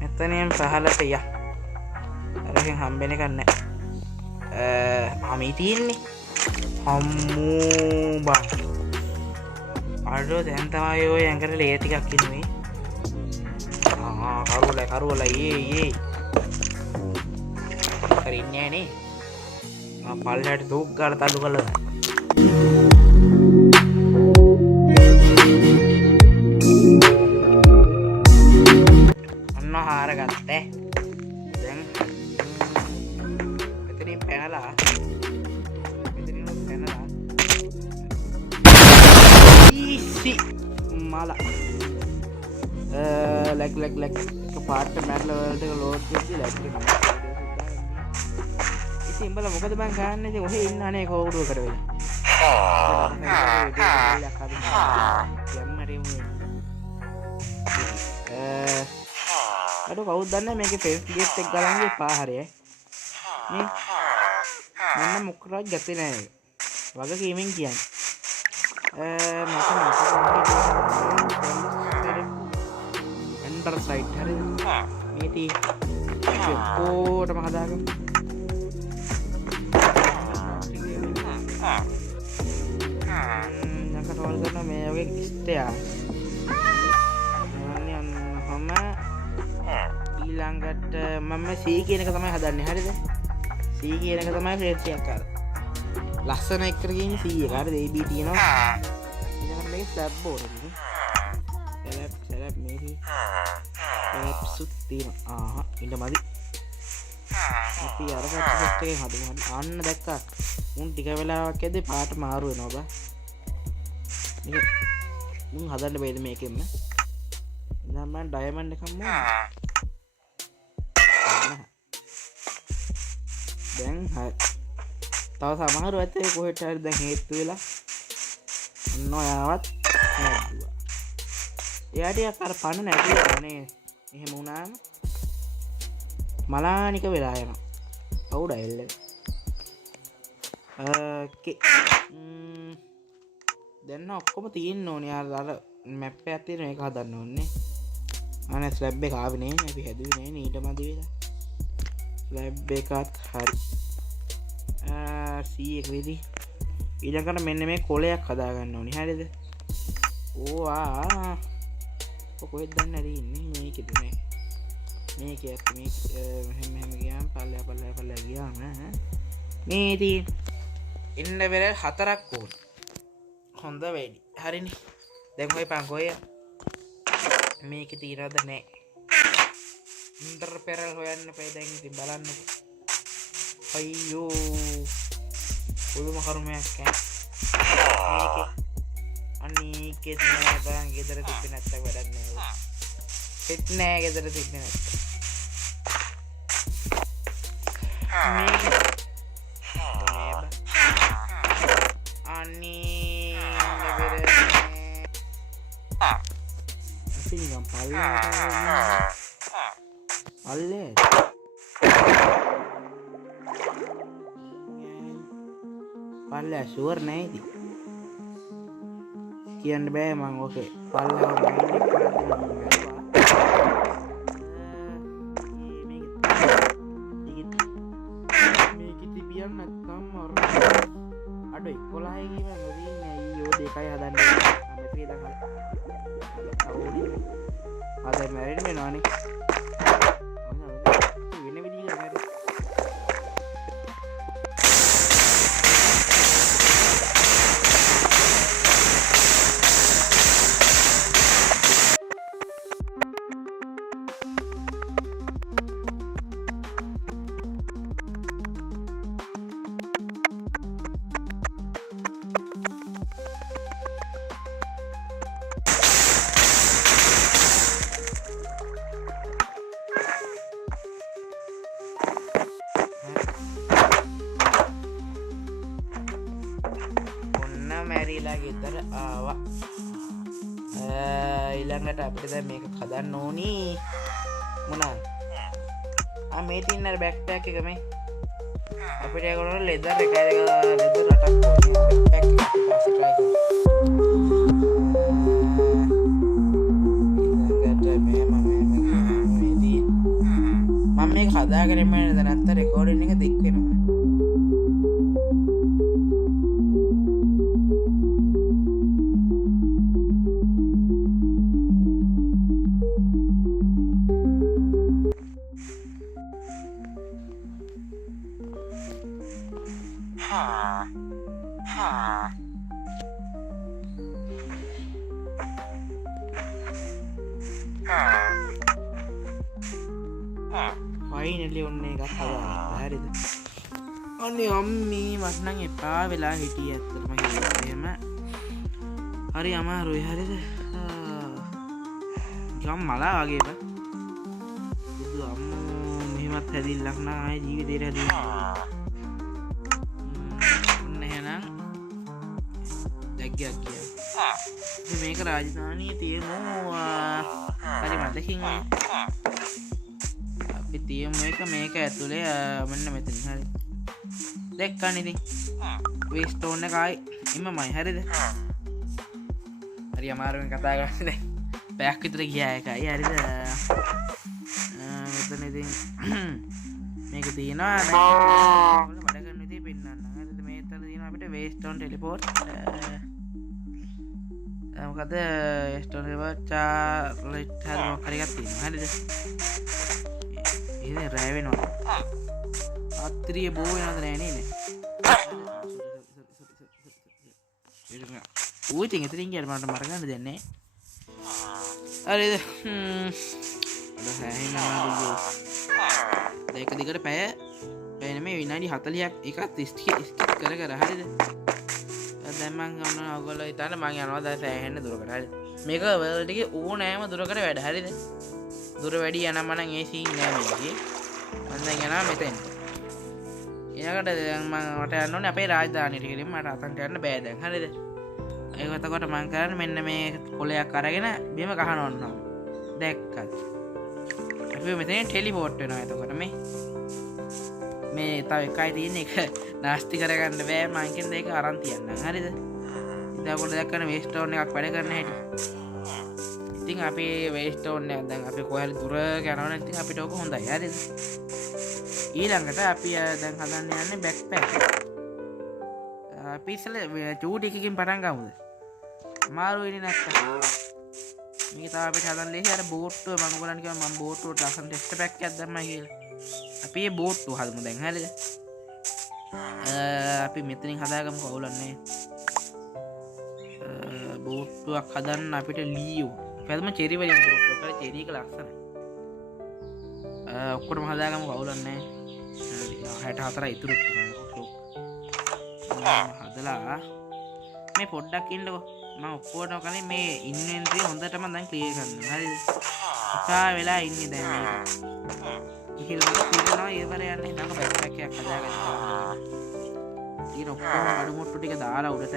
එතනියම් පහලට ය අරහෙන් හම්බෙන එකක් නැහැ අමි තියෙන්නේ හම්මෝ බං අඩෝ දැන් තමයි ඔය ඇඟට ලේ ටිකක් ඉන්නේ කරුවල ඒ කරින්නේ නේ පල්ලයට දුක් ගාලා තල්ලු කළා හාරගත්තේ දැන් මෙතනින් පැනලා ඊසි මල ලැග් එක පාට මැට්ල වලට ලෝඩ් වෙද්දි ලැග් වෙනවා ඉතින් උඹලා මොකද බං ගන්න ඉතින් ඔහෙ ඉන්න අනේ කෝඩුවකට වෙලා අඩු කවුද දන්නේ මේකේ ෆේස් ගේට් එක ගලන්නේ පාහරය නේ මම මොකක්වත් ගත්තේ නැහැ වගේ කීමෙන් කියන්නේ මට කවුන්ටර් සයිට් හරි මේ තියෙන්නේ ඔක්කොටම හදාගමු කටවල් කරන මේ වගේ ස්ටයා ඔන්නම ඊළඟට මම සී කියන එක තමයි හදන්නේ හරිද සී කියන එක තමයි ෆ්‍රේට් එකක් අර ලස්සන එකට කියන්නේ සී එක හරිද AB තියෙනවා ඊළඟට මේක ස්ලැබ් බෝඩ් එක සැලැප් මේකේ සැලැප් සුත් තියෙනවා ආහා ඉන්න මදි අපි අර පැත්ත එකෙන් හදමු අන්න දැක්කා උන් ටික වෙලාවක් ඇද්දි පාට මාරු වෙනවා බා මේක මුන් හදන්න බෑද මේකෙන්ම ඉතින් මම ඩයමන්ඩ් එකක් මම දැන් හරි තව සමහරව ඇත්තේ කොහෙට හරි දැන් හේතු වෙලා ඔන්න ඔයාවත් නැද්දුවා එයාට අර පණ නැතිව අනේ එහෙම වුණාම මලානික වෙලා යනවා අවුඩ එල්ල ඕකේ දැන් ඔක්කොම තියෙන්න ඕනේ අර මැප් එකක් තියෙන මේක හදන්න ඕනේ අනේ ස්ලැබ් එක ආවේ නේ අපි හැදුවේ නේ ඊට මදි වෙලා ස්ලැබ් එකත් හරි සී එක විදි ඊළඟට මෙන්න මේ කොලයක් හදා ගන්න ඕනේ හරිද ඕ කොහෙද දැන් නැරි ඉන්නේ මේකෙද මේක ඇත්ත මේක මෙහෙම ගියාම පල්ලෙහා ගියාම මේ ඉතින් ඉන්න වෙලේ 4ක් ඕන හොඳ වැඩි හරිනේ දැන් ඔය පංගොය මේකේ තියනවද නැහැ ඉන්ටර් පෙරල් හොයන්න එපා දැන් ඉතින් බලන්නකෝ අයියෝ ඔයම කර්මයක් මේකේ අනීකේ නෑ බං ගෙදර තිබ්බේ නැත්තම් වැඩක් නෑ පිට නෑ ගෙදර තිබ්බේ නැත්තම් අනී ගෙදර සිංගම් පල්ලේ පල්ලේ ෂුවර් නෑ ඉතින් කියන්න බෑ මං ඕකේ පල්ලෙහා මේක තිබියන් නැත්නම් අර අඩ 11 කිම නොදී අයියෝ දෙකයි හදන්න අපි දාගන්න අද මැරෙන්න වෙනවනේ වෙන විදිහකට මැරෙන්න මැරිලා ගෙදර ආවා ඊළඟට අපිට දැන් මේක හදන්න ඕනි මොනවාද මේ තින්න බෑක් පැක් එක මේ අපිට ඒගොල්ලෝ ලෙදර් එකයි දෙක ලෙදර් රටක් ඕනි බෑක් පැක් එක පස්සේ try කරමු ඊළඟට මම මේක හදාගෙන ඉන්නේ නැත්නම් රෙකෝඩින් එක දික් වෙනවා ෆයිනලි ඔන්න එකක් හදාගත්තා හරිද අනේ අම්මේ මට නම් එපා වෙලා හිටියේ ඇත්තටම එහෙම හරි අමාරුයි හරිද ගම් මලා වගේ බා බුදු අම්මෝ මෙහෙමත් හැදිල්ලක් නම් ආයේ ජීවිතේට හැදින්නේ ඔන්න එහෙනම් දැක්ගයක් කියලා මේක රාජධානියේ තියෙමු හරි මතකින් අපි තියමු එක මේක ඇතුලේ මෙන්න මෙතන හරි දැක්කනේ ඉතින් මේ ස්ටෝන් එක ආයි ඉමමයි හරිද හරි අමාරුවෙන් කතා කරන්නේ පැයක් විතර ගියා එකයි හරිද මෙතන ඉතින් මේක තියෙනවා වැඩ කරන විදිහ පෙන්නන්න හරිද මේ තන තියෙනවා අපිට වේස්ටෝන් ටෙලිපෝර්ට් මොකද ස්ටෝන් රිවර් චාර්ලට් හරි මොකක් හරි එකක් තියෙනවා හරිද ඉතින් රැ වෙනවා අත්‍රිය බෝ වෙනවද නෑ නේද ඌ ඉතින් එතනින් ගියාට මට මරගන්න දෙන්නේ හරිද අද හැහිනවා දුන්නේ ඒක දිගට පැය නෙමෙයි විනාඩි 40ක් එකත් ස්කිප් කර හරිද දැන් මම ගන්න ඔයගොල්ලෝ හිතන්න මම යනවා දැන් සෑහෙන්න දුරකට හරිද මේක වර්ල්ඩ් එකේ ඕනෑම දුරකට වැඩ හරිද දුර වැඩි යනම නම් ඒ සීන් නෑ මේකේ මම දැන් යනවා මෙතෙන් ඊළඟට දැන් මම මට යන්න ඕනේ අපේ රාජධානියට ගිහින් මට අතන්ට යන්න බෑ දැන් හරිද ඒක එතකොට මම කරන්නේ මෙන්න මේ කොලයක් අරගෙන බිම ගහන ඕන දැක්කත් අපි මෙතන ටෙලිපෝර්ට් වෙනවා එතකොට මේ තව එකයි තියෙන එක නාස්ති කරගන්න බෑ මං කියන්නේ ඒක අරන් තියන්නම් හරිද ඉතින් ඔයගොල්ලෝ දැක්කම වේස්ටෝන් එකක් වැඩ කරන හැටි ඉතින් අපි වේස්ටෝන් එක දැන් අපි කොහේ හරි දුර යනවනේ ඉතින් අපිට ඕක හොඳයි හරිද ඊළඟට අපි දැන් හදන්න යන්නේ බෑක්පැක් අපි ඉස්සෙල්ලා චූටි එකකින් පටන් ගමුද මාරු වෙන්නේ නැත්තම් මේක තමයි අපිට හදන්න ලේසි අර බෝට්ටුව මම ඔයගොල්ලන්ට කිව්වා මම බෝට්ටුවට ලස්සන ටෙස්ට් පැක් එකක් දැම්මයි කියලා අපි මේ බෝට්ටුව හදමු දැන් හරිද අපි මෙතනින් හදාගමු කවුලන්නේ බෝට්ටුවක් හදන්න අපිට ලීයෝ පැදම චෙරි වලින් බෝට්ටුවක් කරලා චෙරි එක ලස්සනයි ඔක්කොටම හදාගමු කවුලන්නේ 64 ඉතුරු හදලා මේ පොඩ්ඩක් ඉන්නකෝ මම ඔක්කොටම කලින් මේ ඉන්වෙන්ටරි හොඳටම දැන් ක්ලියර් කරනවා හරිද කතා වෙලා ඉන්නේ දැන් මේක ඉහිලනවා ඉවර යන්නේ නම් බෑක්පැක් එකක් හදාගන්න ඊට ඔක්කොම අඩු මුට්ටු ටික දාලා උඩට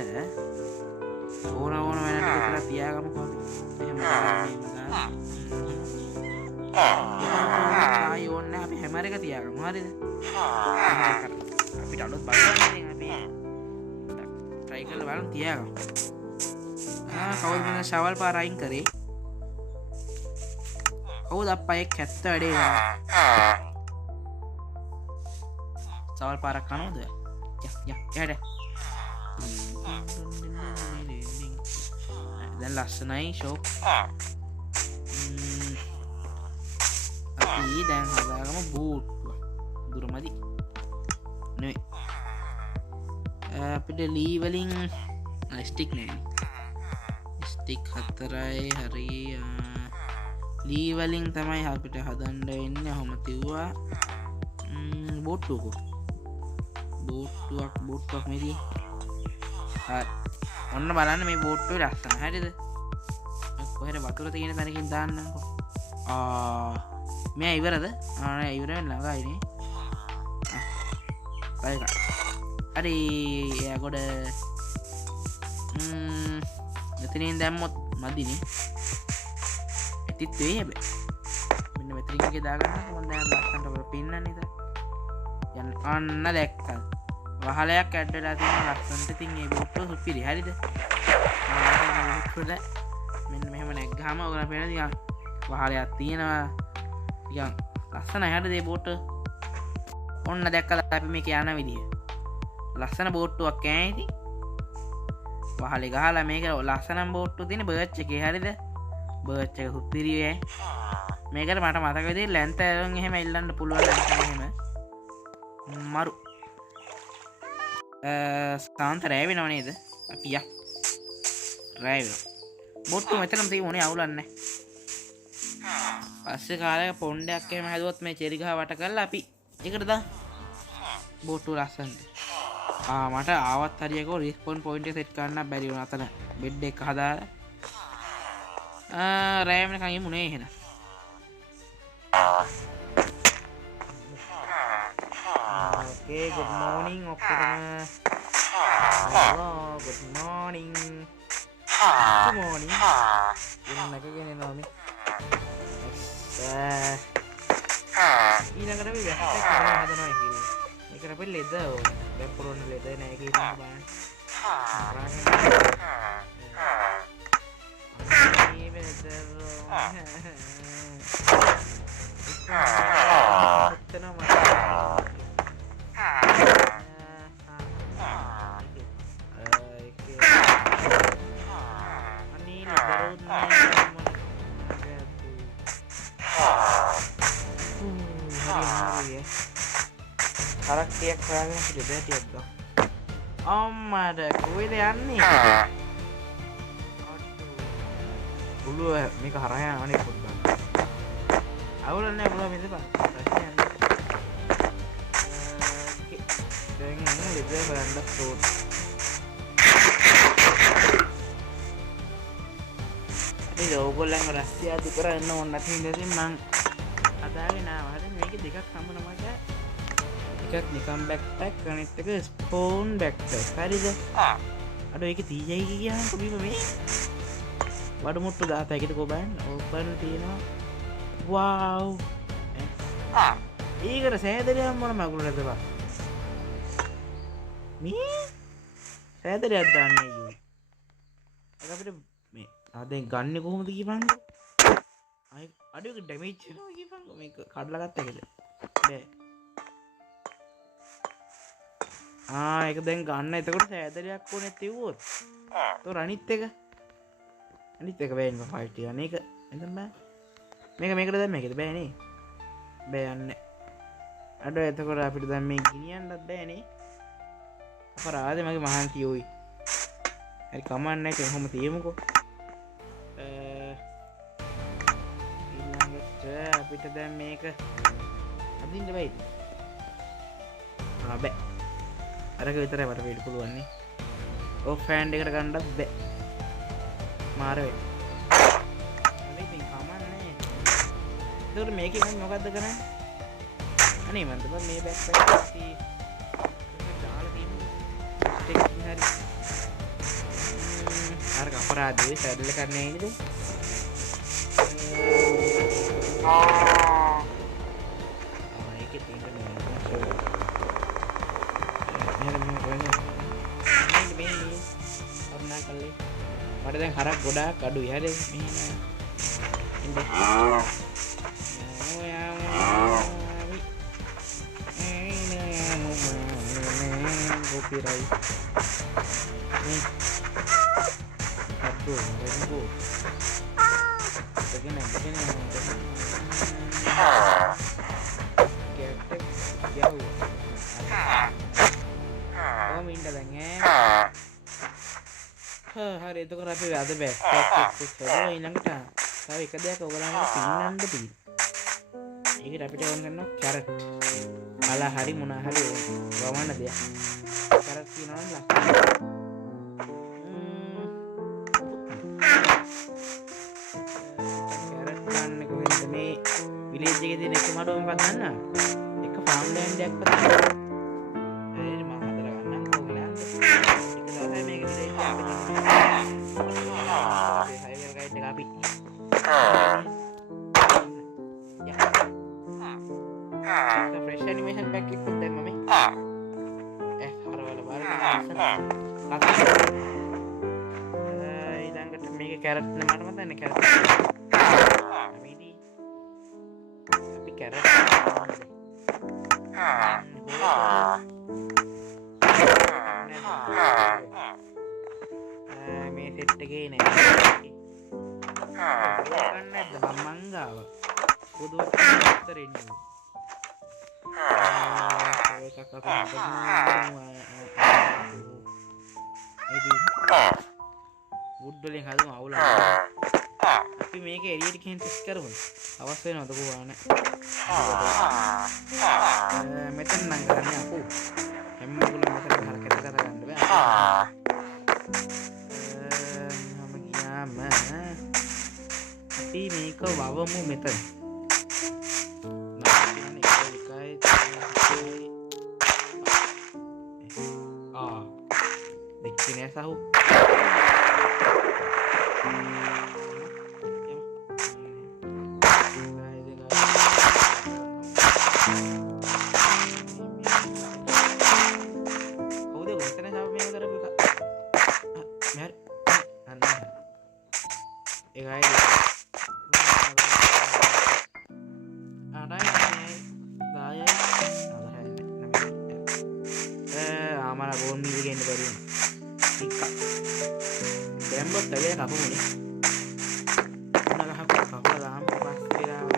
ඕන වෙන ටික විතර තියාගමුකෝ එහෙම දාලා ආයි ඕනේ අපි හැමර එක තියාගමු හරිද අපිට අලුත් බලන්න ඉතින් අපි try කරලා බලන්න තියාගමු කවුද මම ශවල් පාර අයින් කරේ කවුද අප්පා එක් ඇත්ත වැඩේ කරා ශවල් පාරක් කනවද යට දැන් ලස්සනයි ෂෝක් අපි දැන් හදාගමු බූට්ටුව දුරමදි නෙවෙයි අපිට ලී වලින් ස්ටික් නෑ ස්ටික් 4යි හරි ලී වලින් තමයි අපිට හදන්න වෙන්නේ ඔහොම තියුවා බෝට්ටුවක් මෙදී හරි ඔන්න බලන්න මේ බෝට්ටුවේ ලස්සන හරිද කොහෙද වතුර තියෙන තැනකින් දාන්නම්කෝ මේ ඉවරද නෑ ඉවර වෙන්න ළඟයිනේ හරි එයා ගොඩ මෙතනින් දැම්මොත් මදිනේ ඇතිත් වෙයි හැබැයි මෙන්න මෙතනින් එකේ දාගන්න මම දැන් ලස්සනට පින්නන්නේ ඉතින් යන්න අන්න දැක්කද වහලයක් ඇඩ් වෙලා තියෙන ලස්සනට ඉතින් මේ බෝට්ටුව සුපිරි හරිද මෙන්න මෙහෙම නැග්ගාම ඔයගොල්ලෝ පේන නිකන් වහලයක් තියෙනවා නිකන් ලස්සනයි හරිද මේ බෝට්ටුව ඔන්න දැක්කද අපි මේක යන විදිය ලස්සන බෝට්ටුවක් ඈ ඉතින් වහලේ ගහලා මේක ලස්සනම් බෝට්ටුව තියෙන බර්ච් එකේ හරිද බර්ච් එක සුපිරි ඈ මේකට මට මතක විදිහට ලැන්ත එකෙන් එහෙම එල්ලන්න පුළුවන් ලැන්ත එහෙම මරු සාන්ත රෑ වෙනව නේද අපි යා රෑ වෙනවා බෝට්ටුව මෙතනම තියෙන්නේ අවුලන්නේ පස්සේ කාලයක පොණ්ඩයක් එහෙම හැදුවොත් මේ චෙරි ගහ වට කරලා අපි ඒකට දා බෝට්ටුව ලස්සනට මට ආවත් හරියකෝ රිස්පොන් පොයින්ට් එක සෙට් කරන්න බැරි වුණා අතන බෙඩ් එක හදාලා රෑ වෙනකන් ඉමුනේ එහෙනම් Okay, good morning ඔක්කොටම hello good morning good morning ඉන්න නැකගෙන එනවා මේ ඊළඟට අපි වැක්ටක් කරලා හදනවා කියන්නේ මේකට අපි ලෙද ඕනේ දැන් පුරවන ලෙද නෑ කියන බලන්න මේ වෙන හරක්ටියක් හොයාගෙන හිටියද ටිකක් ගා. අම්මඩ කොහෙද යන්නේ? බුලුව මේක හරහා යනවනේ පොඩ්ඩක්. අවුලක් නැහැ බුලුව මෙතන. ප්‍රශ්නයක් නැහැ. දැන් ලෙඩ හොයන්න ඕන. මේ ඕගොල්ලන්ව රස්තියාදු කරන්න ඕන නැති ඉඳන් මං අදාගෙන ආවා. හරි මේක දෙකක් හම්බුන මට. එකක් නිකම් බෑක්පැක් අනිත් එක ස්පෝන් බෑක්පැක්. හරිද? අර ඒක 30යි කියහම කොබීම මේ වඩ මුට්ටු 10කට කොබන් ඕපන් තියෙනවා. වව්. ඒකට සෑදරියක් මොන මගුලද බා? මේ සෑදරියක් දාන්නේ අයියෝ. ඒක අපිට මේ ආදෙන් ගන්න කොහොමද කියපන්කෝ? අය අඩුවක ඩැමේජ් වෙනවා කියපන්කෝ. මේක කඩලා ගත්ත එකද? බෑ. ඒක දැන් ගන්න. එතකොට සෑදරියක් ඕනේ තියුවොත්. ඒතොර අනිත් එක බෑනේ ෆයිට් එක. මේක එතන බෑ. මේකට දැන් මේකද බෑනේ. බෑ යන්නේ. අඩ එතකොට අපිට දැන් මේ ගිනියන්නත් බෑනේ. අපරාධේ මගේ මහන්සි යෝයි. හරි කමන්නේ නැහැ. කොහොම තියමුකෝ. ඊළඟට අපිට දැන් මේක අදින්න බෑද? බෑ. අරක විතරයි මට වෙන්න පුළුවන් නේ. ඔෆ් හෑන්ඩ් එකට ගන්නත් බෑ. මාර වෙයි. මේක කමන්නේ. ඒකට මේකෙන් මොකද්ද කරන්නේ? අනේ මන්ද මේ බෑක් පැක් එක දාලා තියෙන්නේ. ටෙක්නික් හරි. අර අපරාධේ සැඩල් කරන්නේ නේද? ඒකේ තියෙන මේ අරුණා කල්ලේ මට දැන් හරක් ගොඩාක් අඩුයි. හරි හරි එතකොට අපි අද බෑක් පැක් එක කරලා ඊළඟට තව එක දෙයක් ඔයගලන්ට පින්නන්න තියෙනවා. ඒකට අපිට ඕන කරනවා කැරට්. මලා හරි මොනා හරි වවන්න දෙයක්. කැරට් තියෙනවා නම් ලස්සනයි. කැරට් ගන්න කොහෙන්ද මේ විලේජ් එකේ තියෙන එකම අඩුව මොකක්ද දන්නවද? එක ෆාම් ලෑන්ඩ් එකක් පත්. ඒ මම හදලා ගන්නම් කොහොමද? ඒක තමයි මේක විලේජ් එක අපිට. හයිවර් ගයිඩ් එක අපි. फ्रेश एनिमेशन पैक क्लिक करते हैं मम्मी हरवाला बार इधर मेरे कैरेट ने मार मत है ना कैरेट मेरी अभी कैरेट मैं सेट के नहीं करना है मंगा वो दो तरह wood වලින් හදමු අවුල අපි මේක එළියට ගිහින් ටෙස්ට් කරමු අවශ්‍ය වෙනවද කොහොමද මෙතන නම් කරන්නේ අපෝ හැමෝගලම මෙතන හරකට කරගන්න බෑ මම ගියාම අපි මේක වවමු මෙතන देखते ऐसा हो यार කරුම් ටිකක් දැම්බොත් ලැබේ කපමුනේ මොන ගහක් කපලා දාන්න පස්සේ වෙලාවට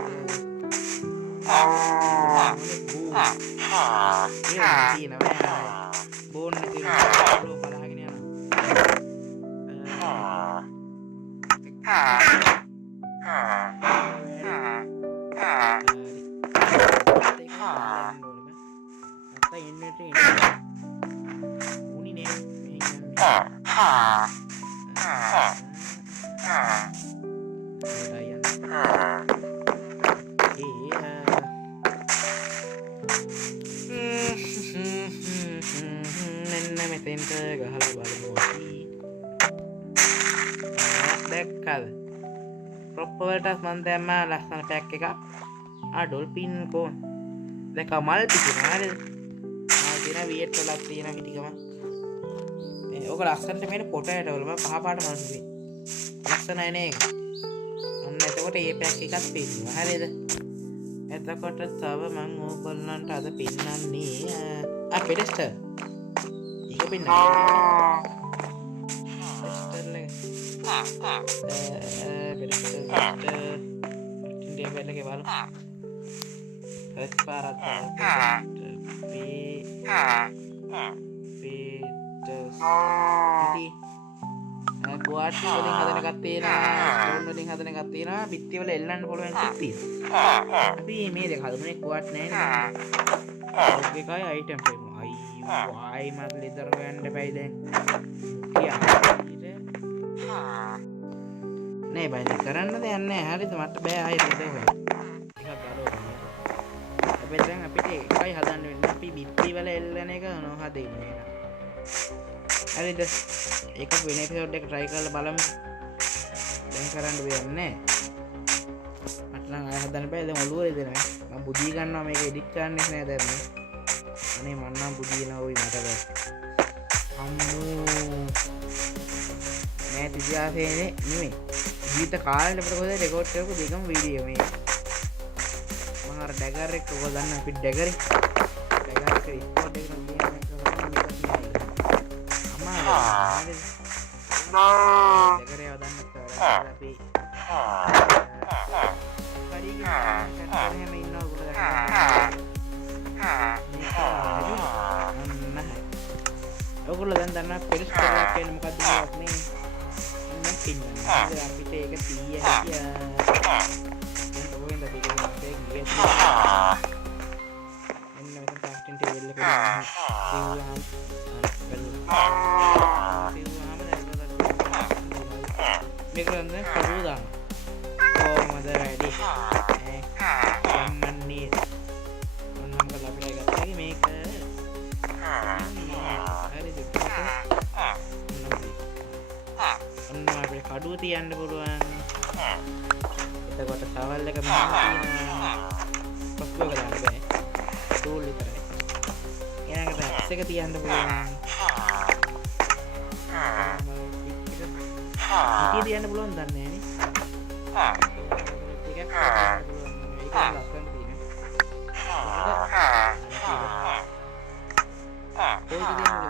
තියෙනවා බෝන් නැති ලෝ බලාගෙන යනවා මෙතෙන්ට ගහලා බලමු දැක්කද ප්‍රොප් වලට මම දැම්මා ලස්සන පැක් එකක් ඩොල්ෆින් කෝන් දැක්ක මල් පිටිනවා හරිද මල් තියෙන වියට් වලක් තියෙන පිටිකම මේ ඕක ලස්සනට මේ පොටේටෝ වල පහ පාට මල්ුවේ ලස්සනයි නේ අන්න එතකොට මේ පැක් එකක් පෙන්නනවා හරිද එතකොට තව මම ඕගොල්ලන්ට අද පෙන්නන්නේ පෙඩෙස්ටර් ඒක පෙන්නන්නේ ටේබල් බලමු හස් පාරක් කුවාටි වලින් හදන එකක් තියෙනවා ස්ටෝන් වලින් හදන එකක් තියෙනවා බිත්ති වල එල්ලන්න පුළුවන් එකක් තියෙනවා අපි මේ දෙක හදමුනේ කුවාට් නැහැ නේ ඒකයි අයිටම් එකම අයියෝ ආයි මට ලෙදර් හොයන්න බැයි දැන් නේ බයි කරන්න දෙයක් නැහැ හරිද මට බෑ ආයෙ ලෙදර් හොයන්න ටිකක් බලන්න හැබැයි දැන් අපිට එකයි හදන්න වෙන්නේ අපි බිත්ති වල එල්ලන එක නොහදින්නේ හරිද ඒක වෙන එපිසෝඩ් එක try කරලා බලමු දැන් කරන්න වෙන්නේ මට නම් ආයෙ හදන්න බෑ දැන් ඔළුව රෙදෙනවා මම බුදිය ගන්නවා මේක එඩිට් කරන්නේ නැහැ දැන් අනේ මම නම් බුදියනවා ওই මට බෑ අම්මෝ මේ තියාසේ නෙමෙයි ජීවිත කාලෙට අපිට කොහෙද රෙකෝඩ් කරපු දෙකම වීඩියෝ මේ මම අර ඩැගර් එක ඔයගොල්ලෝ දන්න අපි ඩැගර් එක රිපෝට් එක නම් කියන්නේ අම්මා ඩැගර් එක දන්න අපි පරිගි හැම ඉන්නවා ඔයගොල්ලෝ දැන් දන්නා පෙරිස් කරලා කියන්නේ මොකද්ද කියලා නේ අපිට ඒක 100 හිටියා දැන් ඔයෙන්ද දෙකෙන් දෙක ගියා එන්න මෙතන ටැක්ටින් ටේබල් එක මේක ගන්න කරුව දාන්න කොහමද වැඩි ගන්නන්නේ ඔන්නම් කරලා අපිට ගත්තා මේක හරිද ඔන්න අපිට කඩුව තියන්න පුළුවන් එතකොට තවල් එක මෙහෙම තියෙනවා පස්කෝ ගන්න බෑ ටූල් විතරයි ඊළඟට ඇක්ස් එක තියන්න පුළුවන් ඉතින් තියන්න පුළුවන් දන්නේ නෑනේ ටිකක් තියන්න පුළුවන් ඒක ලස්සන තියෙනවා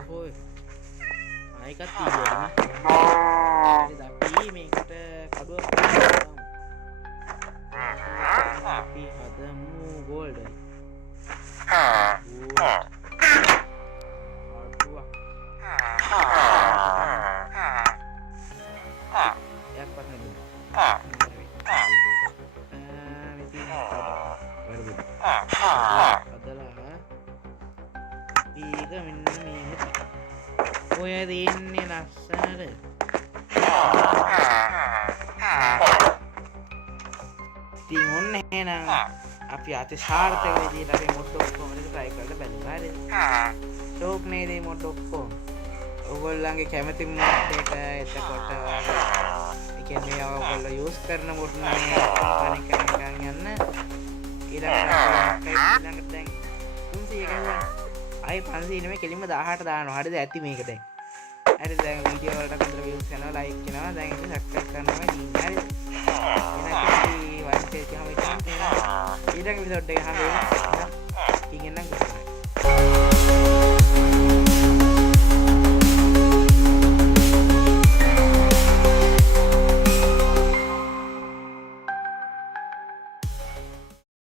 හොය ආයිකත් තියෙනවා හරිද අපි මේකට කඩුවක් අපි හදමු ගෝල්ඩ් ඔය දෙන්නේ ලස්සනට ඉතින් ඔන්න එහෙනම් අපි අතිසාර්ථක විදිහට අපි මොඩ් ඔක්කොම එක try කරලා බලමු හරිද ෂෝක් නේද මේ මොඩ් ඔක්කොම ඔයගොල්ලන්ගේ කැමති මොඩ් එක එතකොට ඒ කියන්නේ ඔයගොල්ලෝ යූස් කරන මොඩ් නම් කණික යන්න ඊළඟට දැන් 300 ගන්න ආයි 500 නෙමෙයි කෙලින්ම 18 දානවා හරිද ඇති මේක දැන් හරි දැන් වීඩියෝ වලට හොඳට views යනවා ලයික් කරනවා දැන් ඉතින් සබ්ස්ක්‍රයිබ් කරනවා ඉන්නේ හරි එහෙනම් ඉතින් වයිස් එක හැම එකම ඊළඟ එපිසෝඩ් එක හැම